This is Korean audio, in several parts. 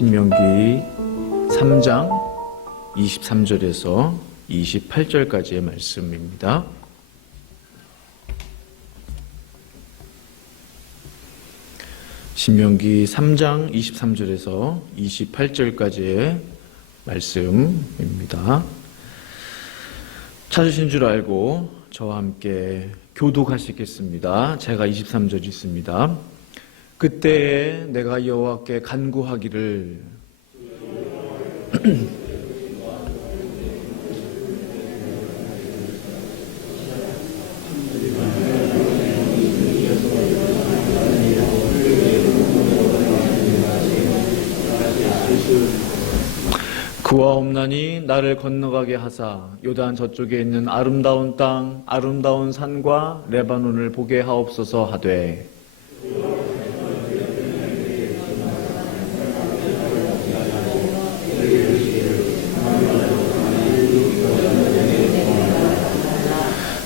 신명기 3장 23절에서 28절까지의 말씀입니다. 신명기 3장 23절에서 28절까지의 말씀입니다. 찾으신 줄 알고 저와 함께 교독하시겠습니다. 제가 23절 있습니다. 그때에 내가 여호와께 간구하기를 그와 없나니 나를 건너가게 하사 요단 저쪽에 있는 아름다운 땅 아름다운 산과 레바논을 보게 하옵소서 하되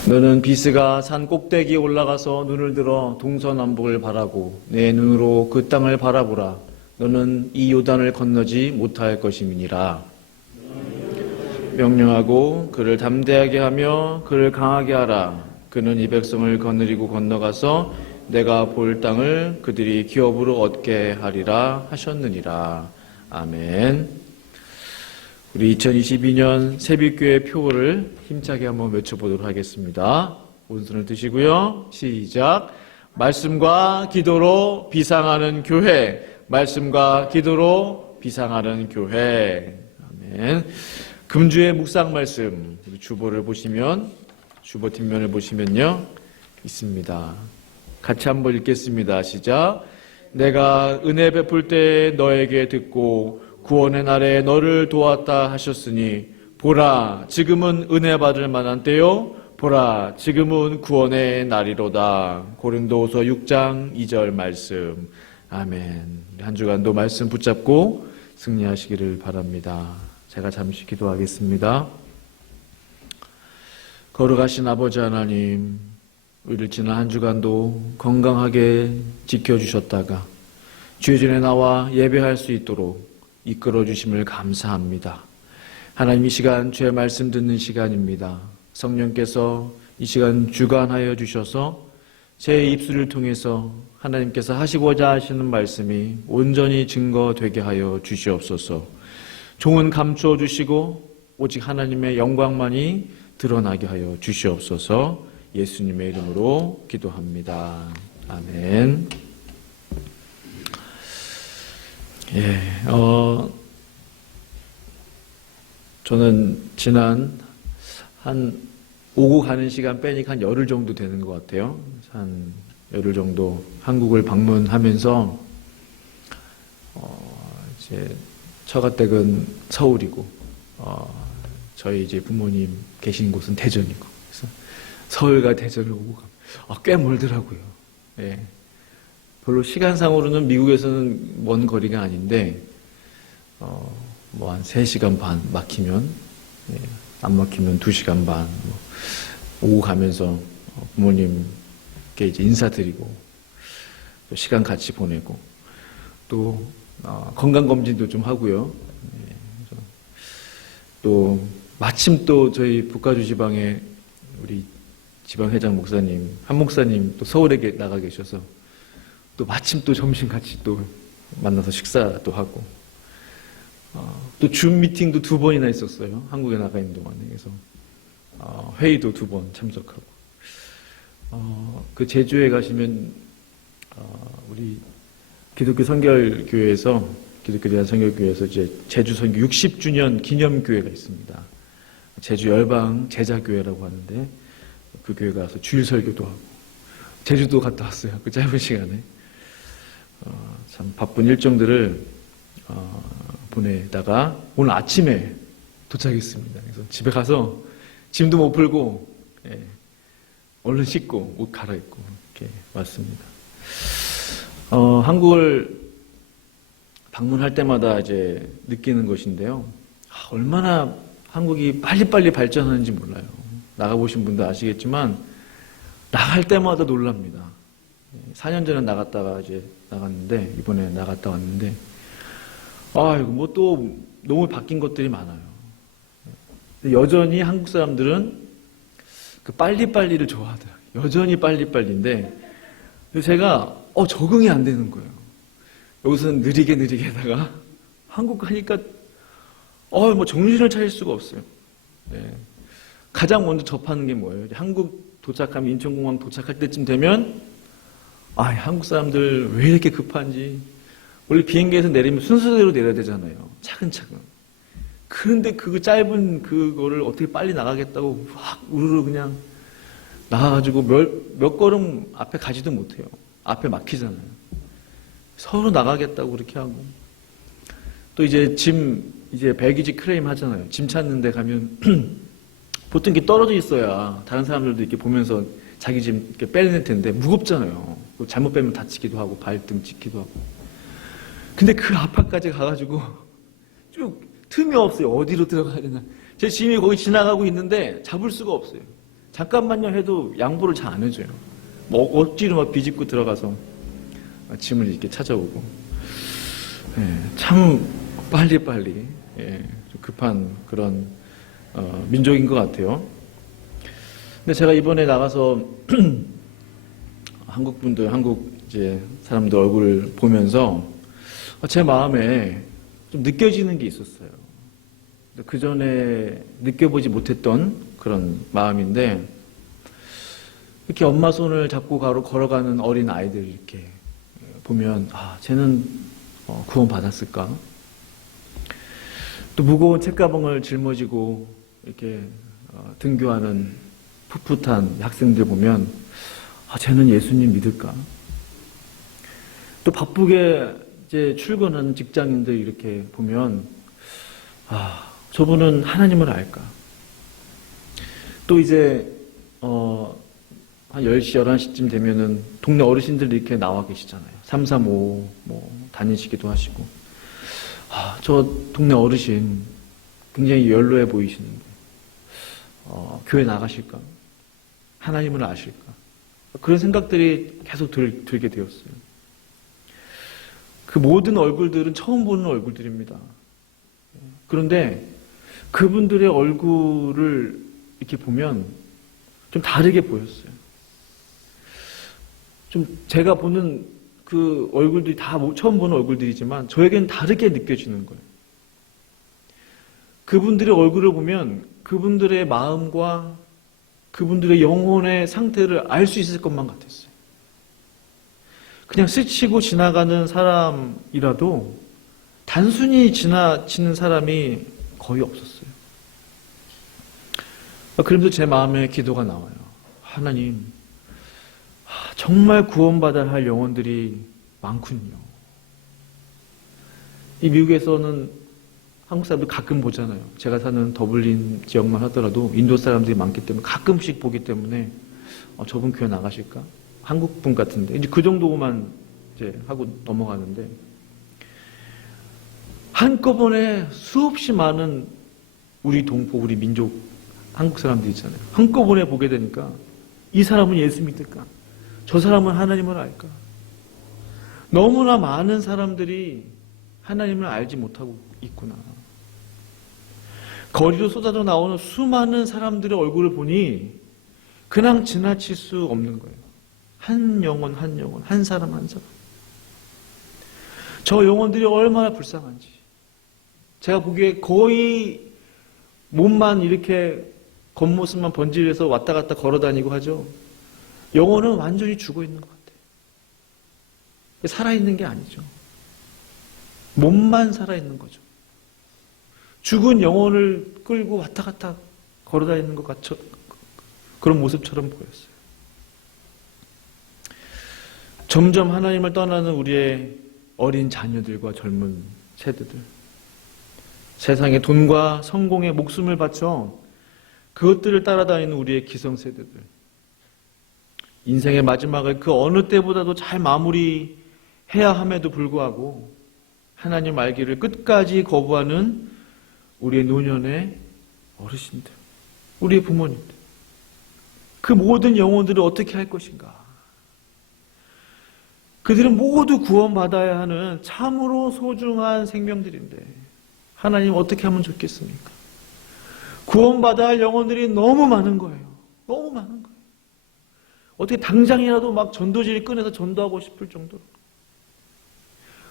너는 비스가 산 꼭대기에 올라가서 눈을 들어 동서남북을 바라고 내 눈으로 그 땅을 바라보라. 너는 이 요단을 건너지 못할 것임이니라. 명령하고 그를 담대하게 하며 그를 강하게 하라. 그는 이 백성을 거느리고 건너가서 내가 볼 땅을 그들이 기업으로 얻게 하리라 하셨느니라. 아멘. 우리 2022년 새벽교회 표를 힘차게 한번 외쳐보도록 하겠습니다. 오른손을 드시고요. 시작. 말씀과 기도로 비상하는 교회. 말씀과 기도로 비상하는 교회. 아멘. 금주의 묵상 말씀, 주보를 보시면, 주보 뒷면을 보시면요, 있습니다. 같이 한번 읽겠습니다. 시작. 내가 은혜 베풀 때 너에게 듣고 구원의 날에 너를 도왔다 하셨으니 보라 지금은 은혜 받을 만한 때요 보라 지금은 구원의 날이로다. 고린도후서 6장 2절 말씀. 아멘. 한 주간도 말씀 붙잡고 승리하시기를 바랍니다. 제가 잠시 기도하겠습니다. 거룩하신 아버지 하나님, 우리를 지난 한 주간도 건강하게 지켜주셨다가 주의 전에 나와 예배할 수 있도록 이끌어 주심을 감사합니다. 하나님, 이 시간 주의 말씀 듣는 시간입니다. 성령께서 이 시간 주관하여 주셔서 제 입술을 통해서 하나님께서 하시고자 하시는 말씀이 온전히 증거되게 하여 주시옵소서. 종은 감추어 주시고 오직 하나님의 영광만이 드러나게 하여 주시옵소서. 예수님의 이름으로 기도합니다. 아멘. 저는 지난 한 오고 가는 시간 빼니까 한 열흘 정도 되는 것 같아요. 한 열흘 정도 한국을 방문하면서 이제 처가댁은 서울이고 저희 이제 부모님 계신 곳은 대전이고 그래서 서울과 대전을 오고 가면 꽤 멀더라고요. 예. 별로 시간상으로는 미국에서는 먼 거리가 아닌데 뭐 한 3시간 반 막히면 안 막히면 2시간 반 오고 가면서 부모님께 이제 인사드리고 또 시간 같이 보내고 또 건강검진도 좀 하고요. 또 마침 또 저희 북가주 지방에 우리 지방회장 목사님 한 목사님 또 서울에 나가 계셔서 또 마침 또 점심 같이 또 만나서 식사도 하고 또 줌 미팅도 2번이나 있었어요. 한국에 나가 있는 동안에. 그래서 회의도 2번 참석하고 그 제주에 가시면 우리 기독교 선결교회에서 기독교 대한 선결교회에서 이제 제주 선교 60주년 기념교회가 있습니다. 제주 열방 제자교회라고 하는데 그 교회 가서 주일 설교도 하고 제주도 갔다 왔어요. 그 짧은 시간에. 참 바쁜 일정들을 보내다가 오늘 아침에 도착했습니다. 그래서 집에 가서 짐도 못 풀고 얼른 씻고 옷 갈아입고 이렇게 왔습니다. 한국을 방문할 때마다 이제 느끼는 것인데요. 얼마나 한국이 빨리빨리 발전하는지 몰라요. 나가보신 분도 아시겠지만 나갈 때마다 놀랍니다. 4년 전에 나갔다가 이제 나갔는데 이번에 나갔다 왔는데 아이고, 뭐 또 너무 바뀐 것들이 많아요. 여전히 한국 사람들은 그 빨리빨리를 좋아하더라고요. 여전히 빨리빨리인데, 제가, 적응이 안 되는 거예요. 여기서는 느리게 하다가, 한국 가니까, 뭐 정신을 차릴 수가 없어요. 네. 가장 먼저 접하는 게 뭐예요? 한국 도착하면, 인천공항 도착할 때쯤 되면, 한국 사람들 왜 이렇게 급한지. 원래 비행기에서 내리면 순서대로 내려야 되잖아요. 차근차근. 그런데 그 짧은 그거를 어떻게 빨리 나가겠다고 확 우르르 그냥 나가가지고 몇 걸음 앞에 가지도 못해요. 앞에 막히잖아요. 서로 나가겠다고 그렇게 하고. 또 이제 이제 배기지 클레임 하잖아요. 짐 찾는 데 가면 보통 이렇게 떨어져 있어야 다른 사람들도 이렇게 보면서 자기 짐 이렇게 빼낼 텐데 무겁잖아요. 잘못 빼면 다치기도 하고 발등 찍기도 하고. 근데 그 앞까지 가가지고 쭉 틈이 없어요. 어디로 들어가야 되나. 제 짐이 거기 지나가고 있는데 잡을 수가 없어요. 잠깐만요 해도 양보를 잘 안 해줘요. 뭐 억지로 막 비집고 들어가서 짐을 이렇게 찾아오고. 참 빨리빨리 좀 급한 그런 민족인 것 같아요. 근데 제가 이번에 나가서 한국 이제 사람들 얼굴을 보면서 제 마음에 좀 느껴지는 게 있었어요. 그 전에 느껴보지 못했던 그런 마음인데, 이렇게 엄마 손을 잡고 걸어가는 어린 아이들 이렇게 보면, 쟤는 구원 받았을까? 또 무거운 책가방을 짊어지고 이렇게 등교하는 풋풋한 학생들 보면, 쟤는 예수님 믿을까? 또 바쁘게 이제 출근하는 직장인들 이렇게 보면, 저분은 하나님을 알까? 또 이제, 한 10시, 11시쯤 되면은 동네 어르신들이 이렇게 나와 계시잖아요. 335 다니시기도 하시고. 저 동네 어르신 굉장히 연로해 보이시는데, 교회 나가실까? 하나님을 아실까? 그런 생각들이 계속 들게 되었어요. 그 모든 얼굴들은 처음 보는 얼굴들입니다. 그런데 그분들의 얼굴을 이렇게 보면 좀 다르게 보였어요. 좀 제가 보는 그 얼굴들이 다 처음 보는 얼굴들이지만 저에게는 다르게 느껴지는 거예요. 그분들의 얼굴을 보면 그분들의 마음과 그분들의 영혼의 상태를 알 수 있을 것만 같았어요. 그냥 스치고 지나가는 사람이라도 단순히 지나치는 사람이 거의 없었어요. 그러면서 제 마음에 기도가 나와요. 하나님, 정말 구원받아야 할 영혼들이 많군요. 이 미국에서는 한국 사람들 가끔 보잖아요. 제가 사는 더블린 지역만 하더라도 인도 사람들이 많기 때문에 가끔씩 보기 때문에 저분 교회 나가실까? 한국 분 같은데 이제 그 정도만 이제 하고 넘어가는데, 한꺼번에 수없이 많은 우리 동포, 우리 민족, 한국 사람들 있잖아요. 한꺼번에 보게 되니까 이 사람은 예수 믿을까? 저 사람은 하나님을 알까? 너무나 많은 사람들이 하나님을 알지 못하고 있구나. 거리로 쏟아져 나오는 수많은 사람들의 얼굴을 보니 그냥 지나칠 수 없는 거예요. 한 영혼, 한 사람, 한 사람. 저 영혼들이 얼마나 불쌍한지. 제가 보기에 거의 몸만 이렇게 겉모습만 번질해서 왔다 갔다 걸어 다니고 하죠. 영혼은 완전히 죽어 있는 것 같아요. 살아있는 게 아니죠. 몸만 살아있는 거죠. 죽은 영혼을 끌고 왔다 갔다 걸어 다니는 것 같죠. 그런 모습처럼 보였어요. 점점 하나님을 떠나는 우리의 어린 자녀들과 젊은 세대들, 세상의 돈과 성공에 목숨을 바쳐 그것들을 따라다니는 우리의 기성세대들, 인생의 마지막을 그 어느 때보다도 잘 마무리해야 함에도 불구하고 하나님 알기를 끝까지 거부하는 우리의 노년의 어르신들, 우리의 부모님들, 그 모든 영혼들을 어떻게 할 것인가? 그들은 모두 구원받아야 하는 참으로 소중한 생명들인데 하나님 어떻게 하면 좋겠습니까? 구원받아야 할 영혼들이 너무 많은 거예요. 너무 많은 거예요. 어떻게 당장이라도 막 전도지를 꺼내서 전도하고 싶을 정도로.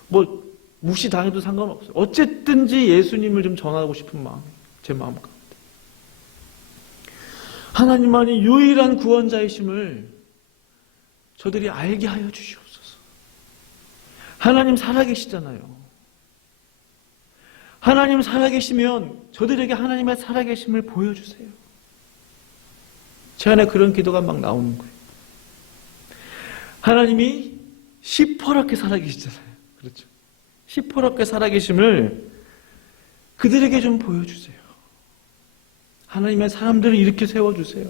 뭐 무시당해도 상관없어요. 어쨌든지 예수님을 좀 전하고 싶은 마음, 제 마음 가운데. 하나님만이 유일한 구원자이심을 저들이 알게 하여 주시옵소서. 하나님 살아계시잖아요. 하나님 살아계시면 저들에게 하나님의 살아계심을 보여주세요. 제 안에 그런 기도가 막 나오는 거예요. 하나님이 시퍼렇게 살아계시잖아요. 그렇죠? 시퍼렇게 살아계심을 그들에게 좀 보여주세요. 하나님의 사람들을 이렇게 세워주세요.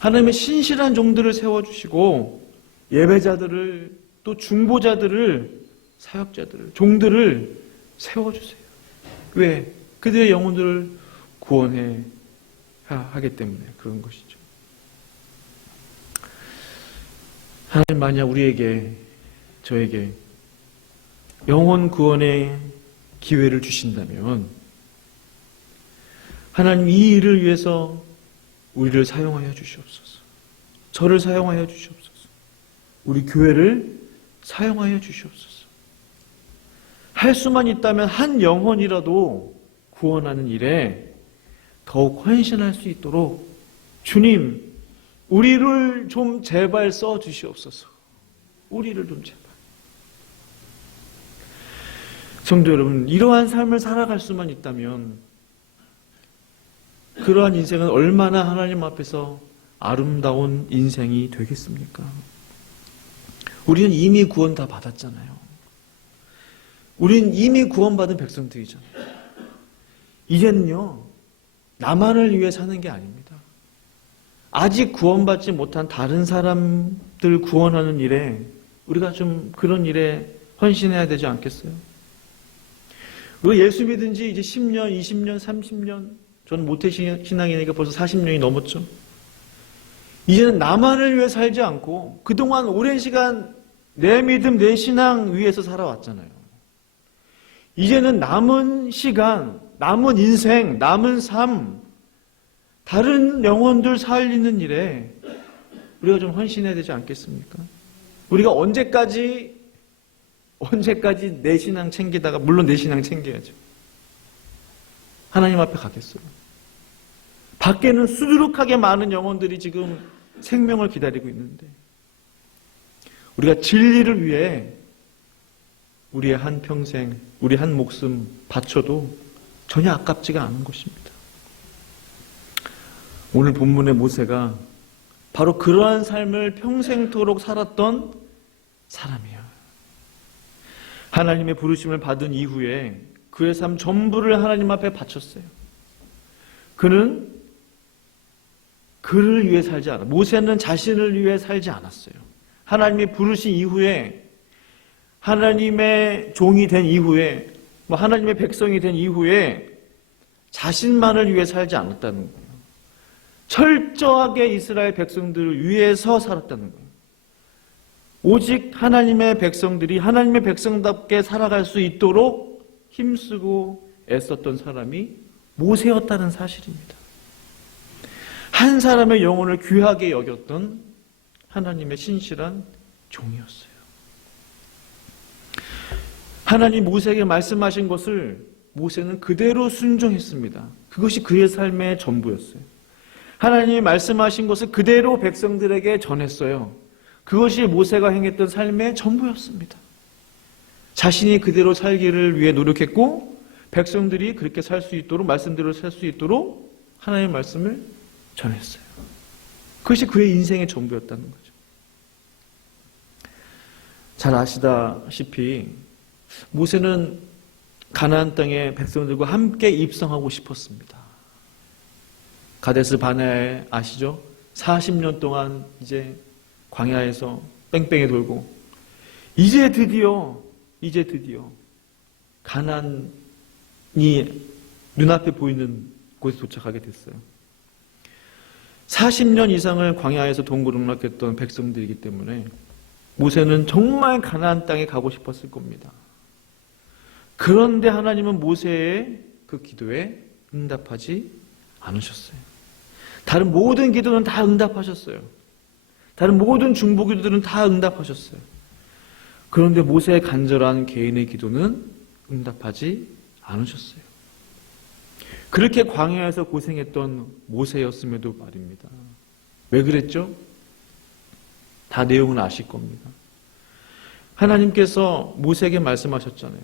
하나님의 신실한 종들을 세워주시고 예배자들을 또 중보자들을 사역자들을 종들을 세워주세요. 왜? 그들의 영혼들을 구원해 하기 때문에 그런 것이죠. 하나님 만약 우리에게 저에게 영혼 구원의 기회를 주신다면 하나님 이 일을 위해서 우리를 사용하여 주시옵소서. 저를 사용하여 주시옵소서. 우리 교회를 사용하여 주시옵소서. 할 수만 있다면 한 영혼이라도 구원하는 일에 더욱 헌신할 수 있도록 주님, 우리를 좀 제발 써 주시옵소서. 우리를 좀 제발. 성도 여러분, 이러한 삶을 살아갈 수만 있다면 그러한 인생은 얼마나 하나님 앞에서 아름다운 인생이 되겠습니까? 우리는 이미 구원 다 받았잖아요. 우린 이미 구원받은 백성들이잖아요. 이제는요, 나만을 위해 사는 게 아닙니다. 아직 구원받지 못한 다른 사람들 구원하는 일에 우리가 좀 그런 일에 헌신해야 되지 않겠어요? 우리 예수 믿은 지 이제 10년, 20년, 30년, 저는 모태신앙이니까 벌써 40년이 넘었죠. 이제는 나만을 위해 살지 않고 그동안 오랜 시간 내 믿음, 내 신앙 위에서 살아왔잖아요. 이제는 남은 시간, 남은 인생, 남은 삶, 다른 영혼들 살리는 일에 우리가 좀 헌신해야 되지 않겠습니까? 우리가 언제까지 내 신앙 챙기다가, 물론 내 신앙 챙겨야죠. 하나님 앞에 가겠어요. 밖에는 수두룩하게 많은 영혼들이 지금 생명을 기다리고 있는데 우리가 진리를 위해 우리의 한 평생, 우리 한 목숨 바쳐도 전혀 아깝지가 않은 것입니다. 오늘 본문의 모세가 바로 그러한 삶을 평생토록 살았던 사람이에요. 하나님의 부르심을 받은 이후에 그의 삶 전부를 하나님 앞에 바쳤어요. 그는 그를 위해 살지 않았어요. 모세는 자신을 위해 살지 않았어요. 하나님이 부르신 이후에, 하나님의 종이 된 이후에, 하나님의 백성이 된 이후에 자신만을 위해 살지 않았다는 거예요. 철저하게 이스라엘 백성들을 위해서 살았다는 거예요. 오직 하나님의 백성들이 하나님의 백성답게 살아갈 수 있도록 힘쓰고 애썼던 사람이 모세였다는 사실입니다. 한 사람의 영혼을 귀하게 여겼던 하나님의 신실한 종이었어요. 하나님 모세에게 말씀하신 것을 모세는 그대로 순종했습니다. 그것이 그의 삶의 전부였어요. 하나님이 말씀하신 것을 그대로 백성들에게 전했어요. 그것이 모세가 행했던 삶의 전부였습니다. 자신이 그대로 살기를 위해 노력했고 백성들이 그렇게 살 수 있도록, 말씀대로 살 수 있도록 하나님의 말씀을 전했어요. 그것이 그의 인생의 전부였다는 거죠. 잘 아시다시피 모세는 가나안 땅의 백성들과 함께 입성하고 싶었습니다. 가데스 바네아에 아시죠? 40년 동안 이제 광야에서 뺑뺑이 돌고 이제 드디어 가나안이 눈앞에 보이는 곳에 도착하게 됐어요. 40년 이상을 광야에서 동고동락했던 백성들이기 때문에 모세는 정말 가나안 땅에 가고 싶었을 겁니다. 그런데 하나님은 모세의 그 기도에 응답하지 않으셨어요. 다른 모든 기도는 다 응답하셨어요. 다른 모든 중보기도들은 다 응답하셨어요. 그런데 모세의 간절한 개인의 기도는 응답하지 않으셨어요. 그렇게 광야에서 고생했던 모세였음에도 말입니다. 왜 그랬죠? 다 내용은 아실 겁니다. 하나님께서 모세에게 말씀하셨잖아요.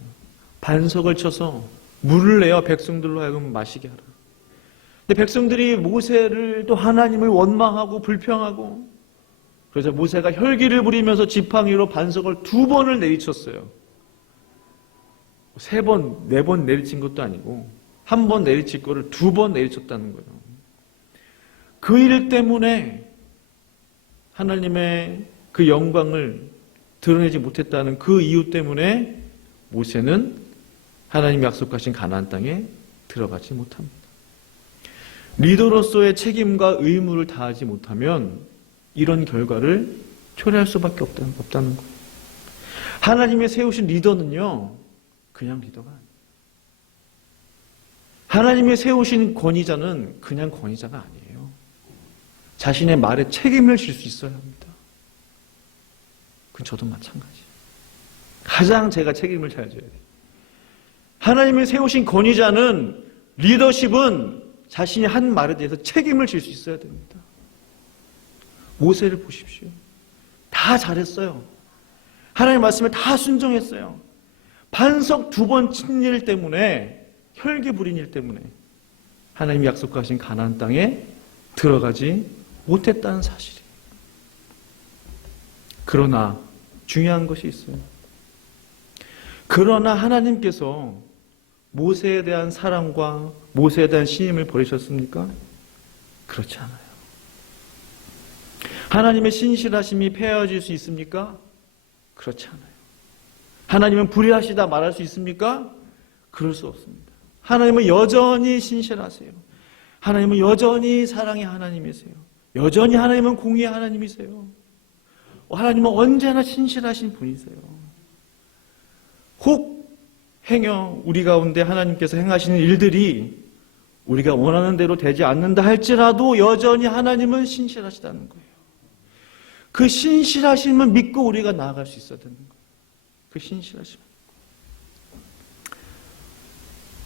반석을 쳐서 물을 내어 백성들로 하여금 마시게 하라. 근데 백성들이 모세를 또 하나님을 원망하고 불평하고, 그래서 모세가 혈기를 부리면서 지팡이로 반석을 2번을 내리쳤어요. 3번, 4번 내리친 것도 아니고 1번 내리칠 거를 2번 내리쳤다는 거예요. 그 일 때문에 하나님의 그 영광을 드러내지 못했다는 그 이유 때문에 모세는 하나님 약속하신 가나안 땅에 들어가지 못합니다. 리더로서의 책임과 의무를 다하지 못하면 이런 결과를 초래할 수밖에 없다는 거예요. 하나님이 세우신 리더는요, 그냥 리더가 아니에요. 하나님이 세우신 권위자는 그냥 권위자가 아니에요. 자신의 말에 책임을 질 수 있어야 합니다. 그건 저도 마찬가지예요. 가장 제가 책임을 잘 져야 돼요. 하나님이 세우신 권위자는, 리더십은 자신이 한 말에 대해서 책임을 질 수 있어야 됩니다. 모세를 보십시오. 다 잘했어요. 하나님의 말씀을 다 순종했어요. 반석 2번 친 일 때문에, 혈기 부린 일 때문에 하나님이 약속하신 가나안 땅에 들어가지 못했다는 사실이에요. 그러나 중요한 것이 있어요. 그러나 하나님께서 모세에 대한 사랑과 모세에 대한 신임을 버리셨습니까? 그렇지 않아요. 하나님의 신실하심이 폐허질 수 있습니까? 그렇지 않아요. 하나님은 불의하시다 말할 수 있습니까? 그럴 수 없습니다. 하나님은 여전히 신실하세요. 하나님은 여전히 사랑의 하나님이세요. 여전히 하나님은 공의의 하나님이세요. 하나님은 언제나 신실하신 분이세요. 혹 행여 우리 가운데 하나님께서 행하시는 일들이 우리가 원하는 대로 되지 않는다 할지라도 여전히 하나님은 신실하시다는 거예요. 그 신실하심을 믿고 우리가 나아갈 수 있어야 되는 거예요. 그 신실하심.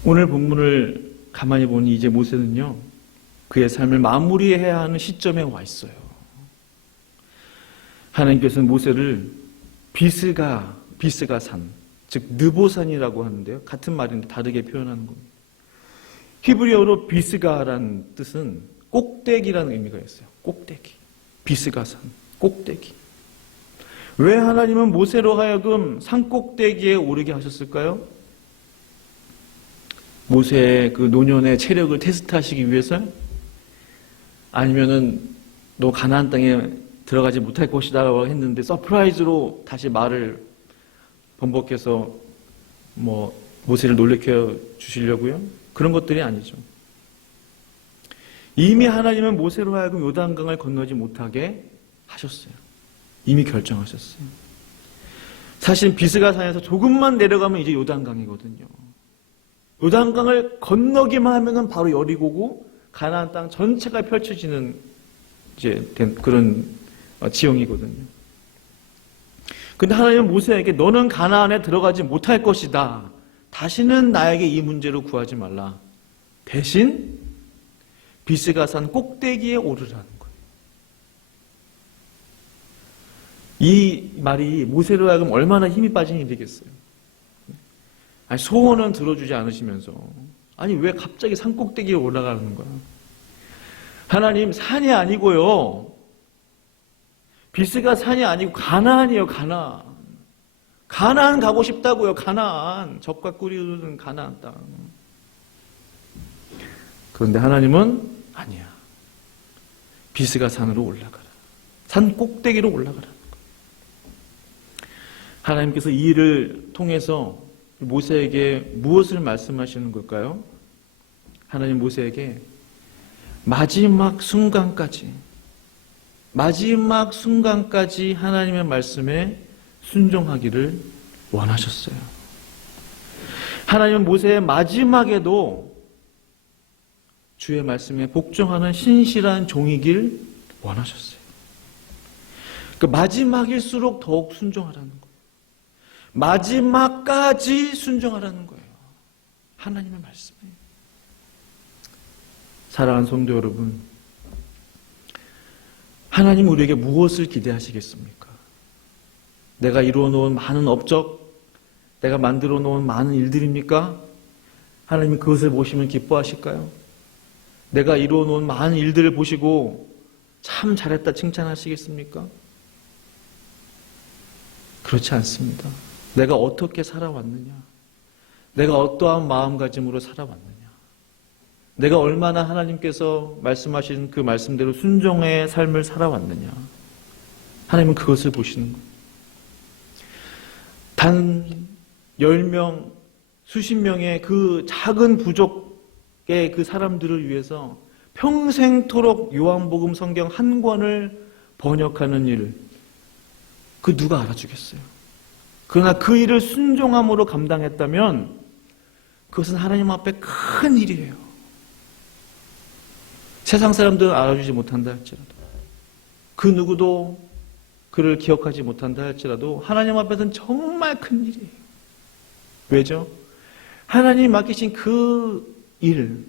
오늘 본문을 가만히 보니 이제 모세는요, 그의 삶을 마무리해야 하는 시점에 와 있어요. 하나님께서는 모세를 비스가 산, 즉 느보산이라고 하는데요. 같은 말인데 다르게 표현하는 겁니다. 히브리어로 비스가라는 뜻은 꼭대기라는 의미가 있어요. 꼭대기. 비스가산, 꼭대기. 왜 하나님은 모세로 하여금 산 꼭대기에 오르게 하셨을까요? 모세의 그 노년의 체력을 테스트하시기 위해서요? 아니면은 너 가나안 땅에 들어가지 못할 것이다 라고 했는데 서프라이즈로 다시 말을 번복해서 모세를 놀래켜 주시려고요? 그런 것들이 아니죠. 이미 하나님은 모세로 하여금 요단강을 건너지 못하게 하셨어요. 이미 결정하셨어요. 사실 비스가산에서 조금만 내려가면 이제 요단강이거든요. 요단강을 건너기만 하면은 바로 여리고고 가나안 땅 전체가 펼쳐지는 이제 그런 지형이거든요. 근데 하나님은 모세에게 너는 가나안에 들어가지 못할 것이다. 다시는 나에게 이 문제로 구하지 말라. 대신 비스가산 꼭대기에 오르라는 거예요. 이 말이 모세로 하여금 얼마나 힘이 빠진 일이겠어요. 아니, 소원은 들어주지 않으시면서 아니 왜 갑자기 산 꼭대기에 올라가는 거야. 하나님, 산이 아니고요, 비스가 산이 아니고 가나안이에요. 가나안 가고 싶다고요. 가나안, 젖과 꿀이 흐르는 가나안 땅. 그런데 하나님은 아니야, 비스가 산으로 올라가라. 산 꼭대기로 올라가라는 거예요. 하나님께서 이 일을 통해서 모세에게 무엇을 말씀하시는 걸까요? 하나님 모세에게 마지막 순간까지 하나님의 말씀에 순종하기를 원하셨어요. 하나님은 모세의 마지막에도 주의 말씀에 복종하는 신실한 종이길 원하셨어요. 그 마지막일수록 더욱 순종하라는 거예요. 마지막까지 순종하라는 거예요. 하나님의 말씀이에요. 사랑하는 성도 여러분, 하나님 우리에게 무엇을 기대하시겠습니까? 내가 이루어 놓은 많은 업적, 내가 만들어 놓은 많은 일들입니까? 하나님이 그것을 보시면 기뻐하실까요? 내가 이루어 놓은 많은 일들을 보시고 참 잘했다 칭찬하시겠습니까? 그렇지 않습니다. 내가 어떻게 살아왔느냐? 내가 어떠한 마음가짐으로 살아왔느냐? 내가 얼마나 하나님께서 말씀하신 그 말씀대로 순종의 삶을 살아왔느냐? 하나님은 그것을 보시는 거예요. 단 10명, 수십 명의 그 작은 부족의 그 사람들을 위해서 평생토록 요한복음 성경 한 권을 번역하는 일, 그 누가 알아주겠어요? 그러나 그 일을 순종함으로 감당했다면 그것은 하나님 앞에 큰 일이에요. 세상 사람들은 알아주지 못한다 할지라도, 그 누구도 그를 기억하지 못한다 할지라도 하나님 앞에서는 정말 큰 일이에요. 왜죠? 하나님이 맡기신 그 일,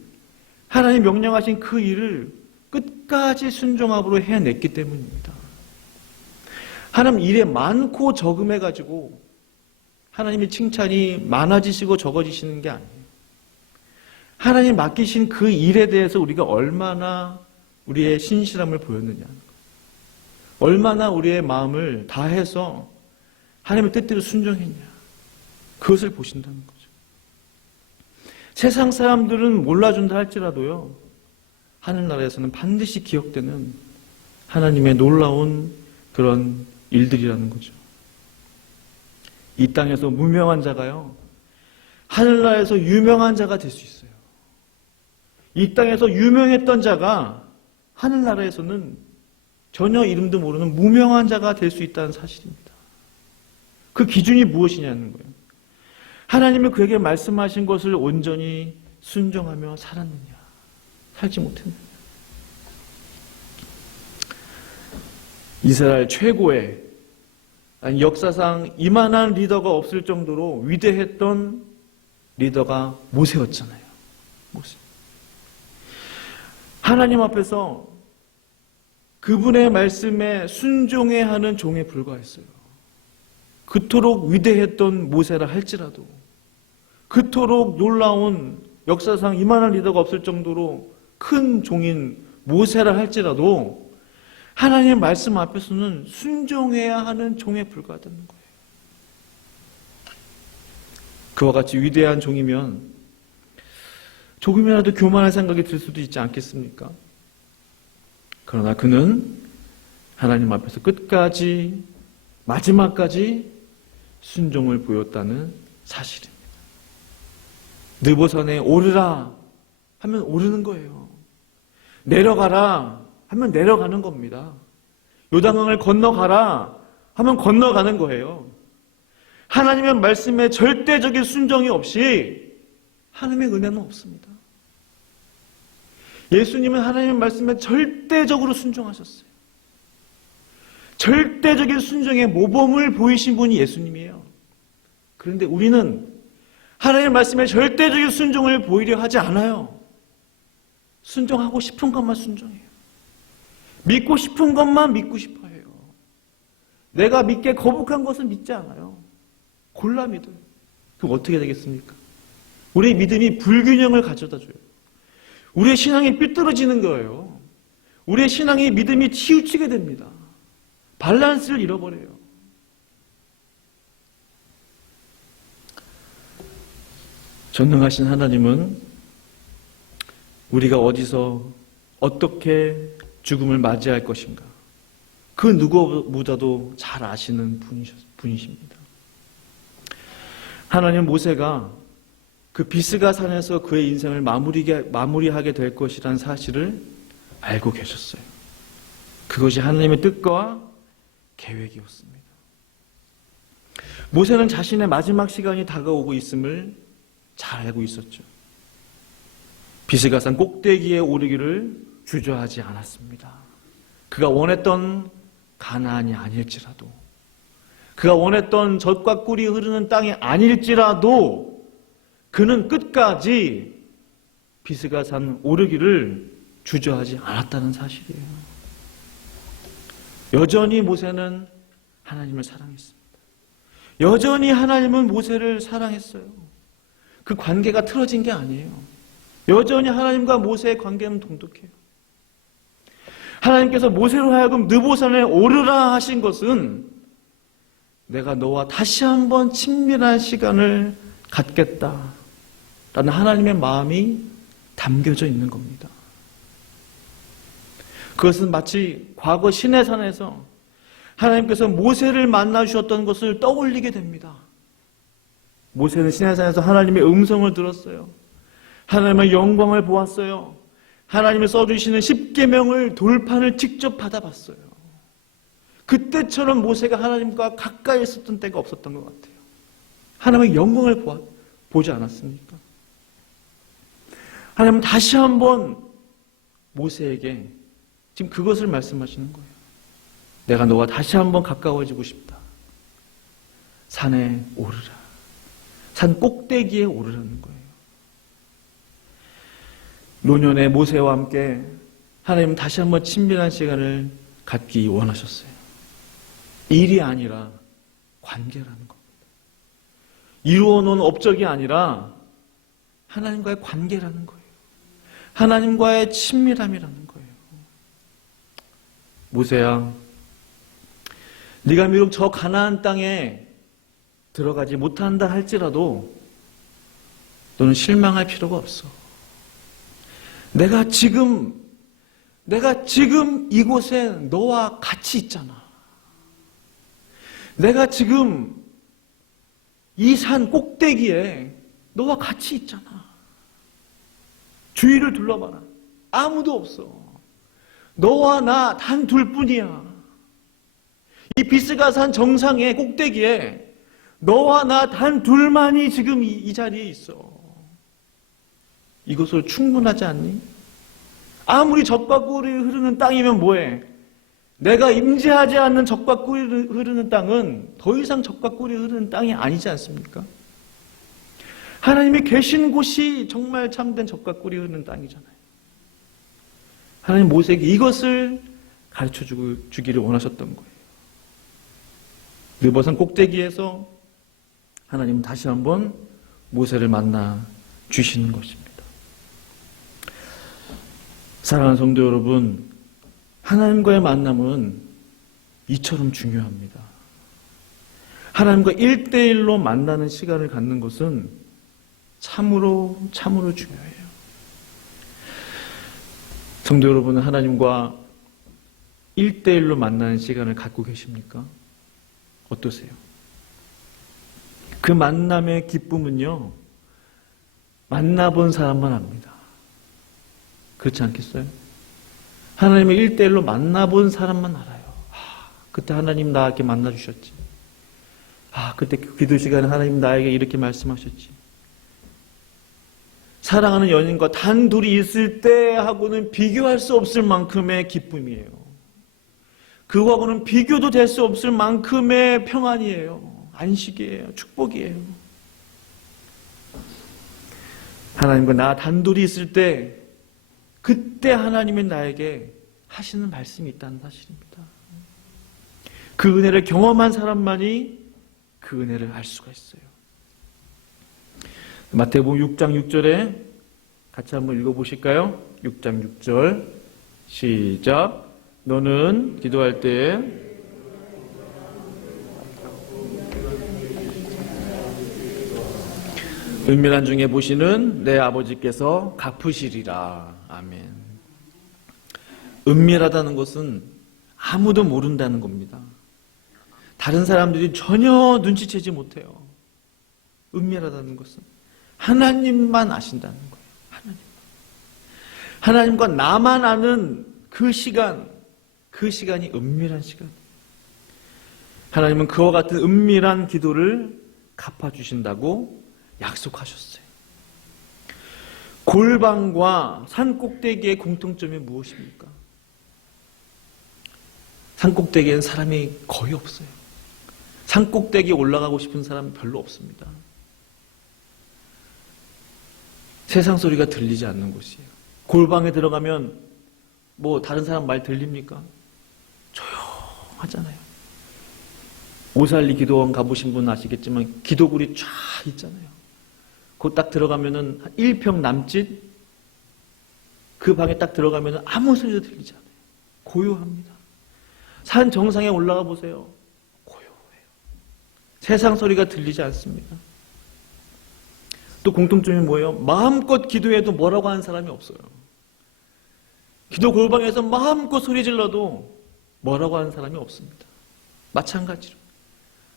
하나님 명령하신 그 일을 끝까지 순종함으로 해냈기 때문입니다. 하나님 일에 많고 적음해 가지고 하나님의 칭찬이 많아지시고 적어지시는 게 아니에요. 하나님 맡기신 그 일에 대해서 우리가 얼마나 우리의 신실함을 보였느냐, 얼마나 우리의 마음을 다해서 하나님의 뜻대로 순종했냐, 그것을 보신다는 거죠. 세상 사람들은 몰라준다 할지라도요, 하늘나라에서는 반드시 기억되는 하나님의 놀라운 그런 일들이라는 거죠. 이 땅에서 무명한 자가요, 하늘나라에서 유명한 자가 될 수 있어요. 이 땅에서 유명했던 자가 하늘나라에서는 전혀 이름도 모르는 무명한 자가 될 수 있다는 사실입니다. 그 기준이 무엇이냐는 거예요. 하나님이 그에게 말씀하신 것을 온전히 순종하며 살았느냐, 살지 못했느냐. 이스라엘 최고의, 아니 역사상 이만한 리더가 없을 정도로 위대했던 리더가 모세였잖아요. 모세. 하나님 앞에서 그분의 말씀에 순종해야 하는 종에 불과했어요. 그토록 위대했던 모세라 할지라도, 그토록 놀라운 역사상 이만한 리더가 없을 정도로 큰 종인 모세라 할지라도 하나님의 말씀 앞에서는 순종해야 하는 종에 불과하다는 거예요. 그와 같이 위대한 종이면 조금이라도 교만한 생각이 들 수도 있지 않겠습니까? 그러나 그는 하나님 앞에서 끝까지, 마지막까지 순종을 보였다는 사실입니다. 느보산에 오르라 하면 오르는 거예요. 내려가라 하면 내려가는 겁니다. 요단강을 건너가라 하면 건너가는 거예요. 하나님의 말씀에 절대적인 순종이 없이 하나님의 은혜는 없습니다. 예수님은 하나님의 말씀에 절대적으로 순종하셨어요. 절대적인 순종의 모범을 보이신 분이 예수님이에요. 그런데 우리는 하나님의 말씀에 절대적인 순종을 보이려 하지 않아요. 순종하고 싶은 것만 순종해요. 믿고 싶은 것만 믿고 싶어 해요. 내가 믿게 거북한 것은 믿지 않아요. 골라 믿어요. 그럼 어떻게 되겠습니까? 우리의 믿음이 불균형을 가져다 줘요. 우리의 신앙이 삐뚤어지는 거예요. 우리의 신앙이, 믿음이 치우치게 됩니다. 밸런스를 잃어버려요. 전능하신 하나님은 우리가 어디서 어떻게 죽음을 맞이할 것인가, 그 누구보다도 잘 아시는 분이십니다. 하나님, 모세가 그 비스가 산에서 그의 인생을 마무리하게 될 것이라는 사실을 알고 계셨어요. 그것이 하나님의 뜻과 계획이었습니다. 모세는 자신의 마지막 시간이 다가오고 있음을 잘 알고 있었죠. 비스가산 꼭대기에 오르기를 주저하지 않았습니다. 그가 원했던 가나안이 아닐지라도, 그가 원했던 젖과 꿀이 흐르는 땅이 아닐지라도 그는 끝까지 비스가산 오르기를 주저하지 않았다는 사실이에요. 여전히 모세는 하나님을 사랑했습니다. 여전히 하나님은 모세를 사랑했어요. 그 관계가 틀어진 게 아니에요. 여전히 하나님과 모세의 관계는 돈독해요. 하나님께서 모세로 하여금 느보산에 오르라 하신 것은 내가 너와 다시 한번 친밀한 시간을 갖겠다라는 하나님의 마음이 담겨져 있는 겁니다. 그것은 마치 과거 시내산에서 하나님께서 모세를 만나 주셨던 것을 떠올리게 됩니다. 모세는 시내산에서 하나님의 음성을 들었어요. 하나님의 영광을 보았어요. 하나님이 써주시는 십계명을 돌판을 직접 받아봤어요. 그때처럼 모세가 하나님과 가까이 있었던 때가 없었던 것 같아요. 하나님의 영광을 보지 않았습니까? 하나님은 다시 한번 모세에게 지금 그것을 말씀하시는 거예요. 내가 너와 다시 한번 가까워지고 싶다. 산에 오르라. 산 꼭대기에 오르라는 거예요. 노년의 모세와 함께 하나님은 다시 한번 친밀한 시간을 갖기 원하셨어요. 일이 아니라 관계라는 겁니다. 이루어놓은 업적이 아니라 하나님과의 관계라는 거예요. 하나님과의 친밀함이라는 거예요. 모세야, 네가 비록 저 가나안 땅에 들어가지 못한다 할지라도 너는 실망할 필요가 없어. 내가 지금 이곳에 너와 같이 있잖아. 내가 지금 이 산 꼭대기에 너와 같이 있잖아. 주위를 둘러봐라. 아무도 없어. 너와 나 단 둘뿐이야. 이 비스가산 정상의 꼭대기에 너와 나 단 둘만이 지금 이 자리에 있어. 이것으로 충분하지 않니? 아무리 젖과 꿀이 흐르는 땅이면 뭐해? 내가 임재하지 않는 젖과 꿀이 흐르는 땅은 더 이상 젖과 꿀이 흐르는 땅이 아니지 않습니까? 하나님이 계신 곳이 정말 참된 젖과 꿀이 흐르는 땅이잖아요. 하나님 모세에게 이것을 가르쳐 주기를 원하셨던 거예요. 느보산 꼭대기에서 하나님은 다시 한번 모세를 만나 주시는 것입니다. 사랑하는 성도 여러분, 하나님과의 만남은 이처럼 중요합니다. 하나님과 1대1로 만나는 시간을 갖는 것은 참으로 중요해요. 성도 여러분은 하나님과 1대1로 만나는 시간을 갖고 계십니까? 어떠세요? 그 만남의 기쁨은요, 만나본 사람만 압니다. 그렇지 않겠어요? 하나님의 1대1로 만나본 사람만 알아요. 그때 하나님 나에게 만나주셨지. 그때 기도 시간에 하나님 나에게 이렇게 말씀하셨지. 사랑하는 연인과 단둘이 있을 때 하고는 비교할 수 없을 만큼의 기쁨이에요. 그거하고는 비교도 될 수 없을 만큼의 평안이에요. 안식이에요. 축복이에요. 하나님과 나 단둘이 있을 때 그때 하나님이 나에게 하시는 말씀이 있다는 사실입니다. 그 은혜를 경험한 사람만이 그 은혜를 알 수가 있어요. 마태복음 6장 6절에 같이 한번 읽어보실까요? 6장 6절 시작. 너는 기도할 때 은밀한 중에 보시는 내 아버지께서 갚으시리라. 아멘. 은밀하다는 것은 아무도 모른다는 겁니다. 다른 사람들이 전혀 눈치채지 못해요. 은밀하다는 것은 하나님만 아신다는 거예요. 하나님과 나만 아는 그 시간이 은밀한 시간. 하나님은 그와 같은 은밀한 기도를 갚아주신다고 약속하셨어요. 골방과 산꼭대기의 공통점이 무엇입니까? 산꼭대기에는 사람이 거의 없어요. 산꼭대기에 올라가고 싶은 사람은 별로 없습니다. 세상 소리가 들리지 않는 곳이에요. 골방에 들어가면 뭐 다른 사람 말 들립니까? 조용하잖아요. 오살리 기도원 가보신 분 아시겠지만 기도굴이 쫙 있잖아요. 그 딱 들어가면은 1평 남짓 그 방에 딱 들어가면은 아무 소리도 들리지 않아요. 고요합니다. 산 정상에 올라가 보세요. 고요해요. 세상 소리가 들리지 않습니다. 또 공통점이 뭐예요? 마음껏 기도해도 뭐라고 하는 사람이 없어요. 기도 골방에서 마음껏 소리 질러도 뭐라고 하는 사람이 없습니다. 마찬가지로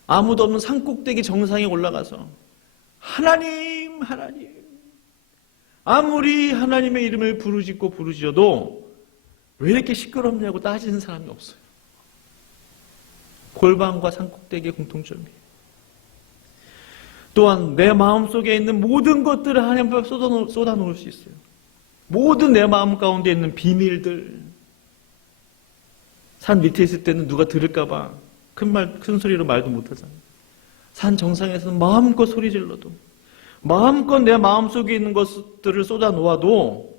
아무도 없는 산꼭대기 정상에 올라가서 하나님, 하나님, 아무리 하나님의 이름을 부르짖어도 왜 이렇게 시끄럽냐고 따지는 사람이 없어요. 골방과 산꼭대기의 공통점이에요. 또한 내 마음속에 있는 모든 것들을 하나님 앞에 쏟아놓을 수 있어요. 모든 내 마음 가운데 있는 비밀들. 산 밑에 있을 때는 누가 들을까 봐 큰 소리로 말도 못하잖아요. 산 정상에서는 마음껏 소리 질러도, 마음껏 내 마음속에 있는 것들을 쏟아놓아도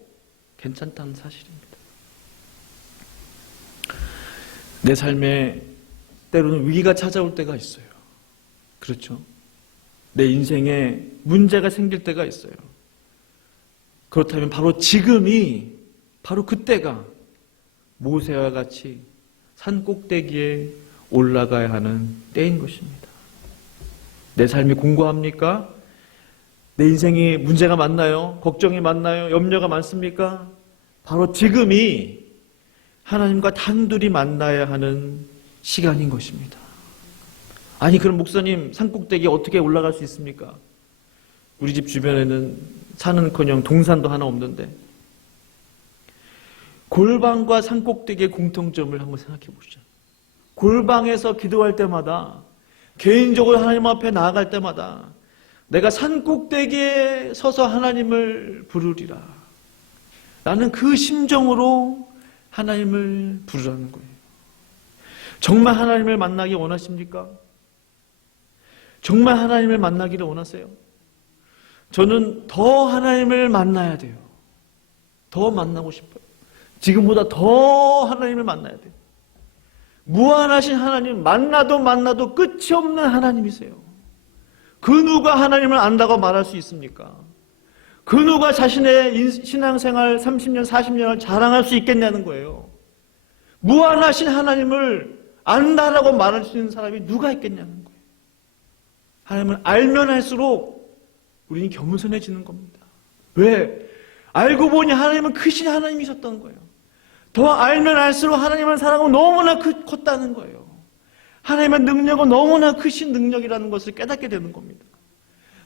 괜찮다는 사실입니다. 내 삶에 때로는 위기가 찾아올 때가 있어요. 그렇죠? 내 인생에 문제가 생길 때가 있어요. 그렇다면 바로 지금이, 바로 그때가 모세와 같이 산 꼭대기에 올라가야 하는 때인 것입니다. 내 삶이 공고합니까? 내 인생이 문제가 많나요? 걱정이 많나요? 염려가 많습니까? 바로 지금이 하나님과 단둘이 만나야 하는 시간인 것입니다. 아니 그럼 목사님 산꼭대기에 어떻게 올라갈 수 있습니까? 우리 집 주변에는 산은커녕 동산도 하나 없는데 골방과 산꼭대기의 공통점을 한번 생각해 보시죠. 골방에서 기도할 때마다 개인적으로 하나님 앞에 나아갈 때마다 내가 산꼭대기에 서서 하나님을 부르리라 라는 그 심정으로 하나님을 부르라는 거예요. 정말 하나님을 만나기 원하십니까? 정말 하나님을 만나기를 원하세요? 저는 더 하나님을 만나야 돼요. 더 만나고 싶어요. 지금보다 더 하나님을 만나야 돼요. 무한하신 하나님, 만나도 끝이 없는 하나님이세요. 그 누가 하나님을 안다고 말할 수 있습니까? 그 누가 자신의 신앙생활 30년, 40년을 자랑할 수 있겠냐는 거예요. 무한하신 하나님을 안다라고 말할 수 있는 사람이 누가 있겠냐는 거예요. 하나님을 알면 할수록 우리는 겸손해지는 겁니다. 왜? 알고 보니 하나님은 크신 하나님이셨던 거예요. 더 알면 알수록 하나님의 사랑은 너무나 컸다는 거예요. 하나님의 능력은 너무나 크신 능력이라는 것을 깨닫게 되는 겁니다.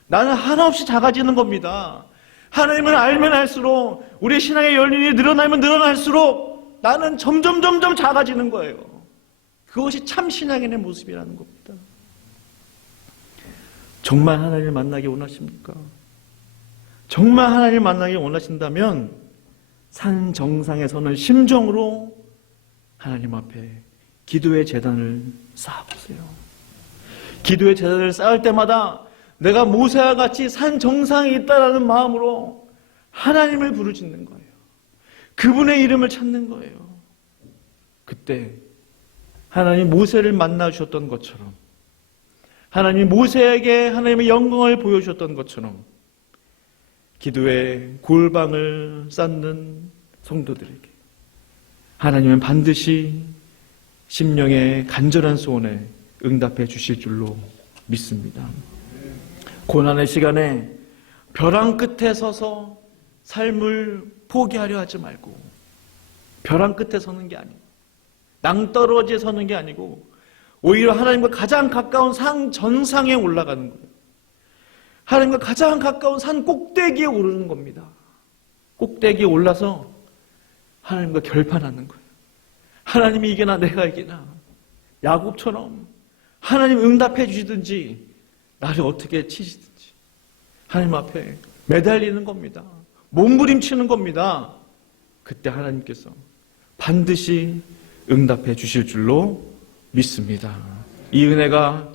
나는 한없이 작아지는 겁니다. 하나님을 알면 알수록 우리의 신앙의 연륜이 늘어나면 늘어날수록 나는 점점 작아지는 거예요. 그것이 참 신앙인의 모습이라는 겁니다. 정말 하나님을 만나기 원하십니까? 정말 하나님을 만나기 원하신다면 산 정상에 서는 심정으로 하나님 앞에 기도의 제단을 쌓아보세요. 기도의 제단을 쌓을 때마다 내가 모세와 같이 산 정상에 있다라는 마음으로 하나님을 부르짖는 거예요. 그분의 이름을 찾는 거예요. 그때 하나님 모세를 만나 주셨던 것처럼, 하나님 모세에게 하나님의 영광을 보여주셨던 것처럼 기도의 골방을 쌓는 성도들에게 하나님은 반드시 심령의 간절한 소원에 응답해 주실 줄로 믿습니다. 고난의 시간에 벼랑 끝에 서서 삶을 포기하려 하지 말고, 벼랑 끝에 서는 게 아니고 낭떠러지에 서는 게 아니고 오히려 하나님과 가장 가까운 산 정상에 올라가는 거예요. 하나님과 가장 가까운 산 꼭대기에 오르는 겁니다. 꼭대기에 올라서 하나님과 결판하는 거예요. 하나님이 이기나 내가 이기나, 야곱처럼 하나님 응답해 주시든지 나를 어떻게 치시든지 하나님 앞에 매달리는 겁니다. 몸부림치는 겁니다. 그때 하나님께서 반드시 응답해 주실 줄로 믿습니다. 이 은혜가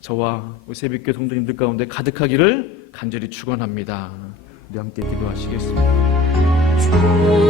저와 우리 새벽교회 성도님들 가운데 가득하기를 간절히 축원합니다. 우리 함께 기도하시겠습니다.